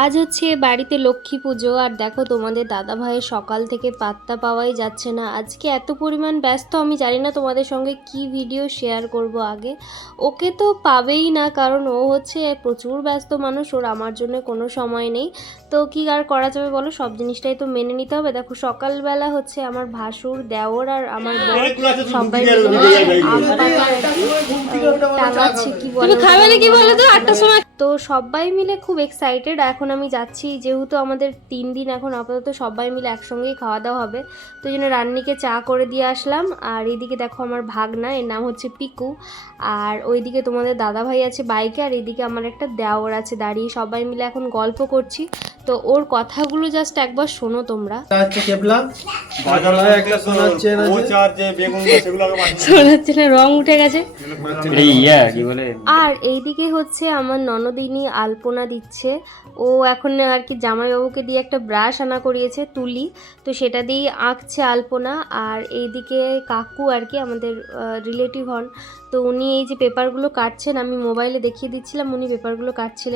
আজ হচ্ছে বাড়িতে লক্ষ্মী পুজো আর দেখো তোমাদের দাদা ভাইয়ের সকাল থেকে পাত্তা পাওয়াই যাচ্ছে না। আজকে এত পরিমাণ ব্যস্ত আমি জানি না তোমাদের সঙ্গে কি ভিডিও শেয়ার করব আগে। ওকে তো পাবেই না কারণ ও হচ্ছে প্রচুর ব্যস্ত মানুষ ওর আমার জন্য কোনো সময় নেই। তো কি আর করা যাবে বলো? সব জিনিসটাই তো মেনে নিতে হবে। দেখো সকালবেলা হচ্ছে আমার ভাসুর দেওর আর আমার সবাই মিলে আম পাতা কি, টাঙাচ্ছে কি বলে? খাবে নাকি বলো তো? তো সবাই মিলে খুব এক্সাইটেড এখন আমি যাচ্ছি, যেহেতু আমাদের তিন দিন এখন আপাতত সবাই মিলে একসঙ্গেই খাওয়া দাওয়া হবে, তো জন্য রান্নিকে চা করে দিয়ে আসলাম। আর এইদিকে দেখো আমার ভাগনা, এর নাম হচ্ছে পিকু। আর ওইদিকে তোমাদের দাদাভাই আছে বাইকে, আর এইদিকে আমার একটা দেওর আছে, দাঁড়িয়ে সবাই মিলে এখন গল্প করছি। তো ওর কথাগুলো জাস্ট একবার শোনো তোমরা। রং উঠে গেছে। এটা কি বলে? আর এইদিকে হচ্ছে আমার ননদিনী আলপনা দিচ্ছে। ও এখন আর কি জামাইবাবুকে দিয়ে একটা ব্রাশ আনা করিয়েছে তুলি। তো সেটা দিয়েই আঁকছে আলপনা। আর এইদিকে কাকু আর কি আমাদের রিলেটিভ হন। তো উনি এই যে পেপারগুলো কাটছেন আমি মোবাইলে দেখিয়ে দিচ্ছিলাম উনি পেপারগুলো কাটছিলেন।